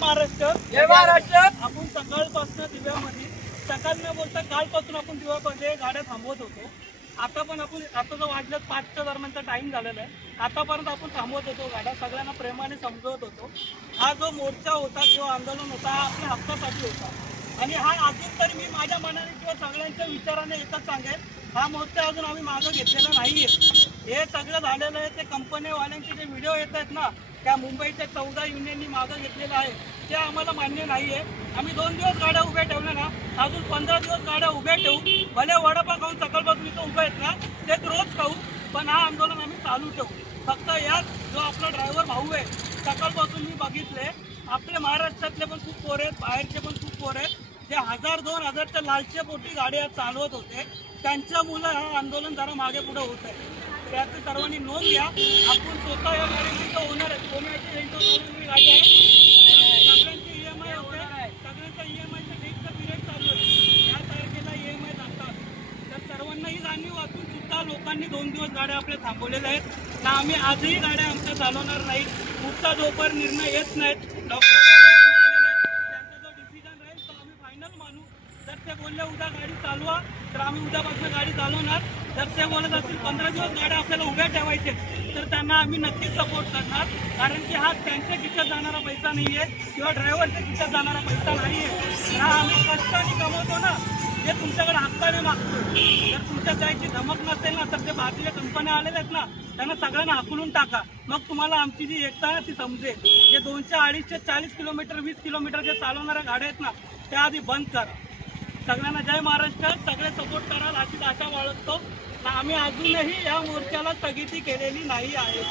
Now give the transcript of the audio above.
महाराष्ट्र, जय महाराष्ट्र। आपण सकाळपासून दिव्यामध्ये सकाळ न बोलता कालपासून आपण दिव्यामध्ये गाड्या थांबवत होतो। आता पण आपण आता जो वाजल्यात 5च्या दरम्यानचा टाइम झालेला आहे, आतापर्यंत आपण थांबवत होतो गाड्या, सगळ्यांना प्रेमाने समजवत होतो। हा जो मोर्चा होता किंवा आंदोलन होता हा आपल्या हक्कासाठी होता आणि हा अजून तरी मी माझ्या मनाने किंवा सगळ्यांच्या विचाराने एकच सांगेल, हा मोर्चा अजून आम्ही मागं घेतलेला नाहीये। हे सगळं झालेलं आहे ते कंपनीवाल्यांचे जे व्हिडिओ येत आहेत ना, त्या मुंबईच्या 14 युनियननी मागं घेतलेलं आहे ते आम्हाला मान्य नाहीये। आम्ही 2 दिवस गाड्या उभ्या ठेवल्या ना, अजून 15 दिवस गाड्या उभ्या ठेवू, भले वडापाव खाऊन सकाळपासून इथं उभे आहेत ना ते रोज खाऊ, पण हा आंदोलन आम्ही चालू ठेवू। फक्त यात जो आपला ड्रायव्हर भाऊ आहे, सकाळपासून मी बघितले आपल्या महाराष्ट्रातले पण खूप पोर आहेत, बाहेरचे पण खूप पोर आहेत, जे 1000-2000च्या लालच्या पोटी गाड्या चालवत होते, त्यांच्यामुळे हा आंदोलन जरा मागे पुढे होत आहे। त्याची सर्वांनी नोंद घ्या। आपण स्वतः या गाडीचे ओनर आहेत, कोणाची रेंटो चालवलेली गाडी आहे, सगळ्यांची EMI होते, सगळ्यांचा EMIचा डेटचा पिरियड चालू आहे, या तारखेला EMI जातात। तर सर्वांनाही जाणीव असून सुद्धा लोकांनी 2 दिवस गाड्या आपल्या थांबवलेल्या आहेत ना, आम्ही आजही गाड्या आमच्या चालवणार नाही। पुढचा जोपर्यंत निर्णय येत नाहीत, डॉक्टर त्यांचा जो डिसिजन राहील तो आम्ही फायनल मानू। जर ते बोलले उद्या गाडी चालवा तर आम्ही उद्यापासून गाडी चालवणार, जर ते बोलत असतील 15 दिवस गाड्या आपल्याला उभ्या ठेवायचे तर त्यांना आम्ही नक्कीच सपोर्ट करणार, कारण की हा त्यांच्या खिशात जाणारा पैसा नाहीये किंवा ड्रायव्हरच्या खिशात जाणारा पैसा नाहीये। हा आम्ही कष्टाने कमवतो ना, जे तुमच्याकडे हक्काने मागतो। जर तुमच्यात जायची धमक नसेल ना तर ते भारतीय कंपन्या आलेल्या आहेत ना, त्यांना सगळ्यांना हाकलून टाका, मग तुम्हाला आमची जी एकता आहे ती समजेल। जे 200, 250, 40 किलोमीटर 20 किलोमीटर जे चालवणाऱ्या गाड्या आहेत ना त्या आधी बंद करा। सगळ्यांना जय महाराष्ट्र, सगळे सपोर्ट कराल अशीच आशा बाळगतो। आम्ही अजूनही या मोर्चाला स्थगिती केलेली नाही आहे।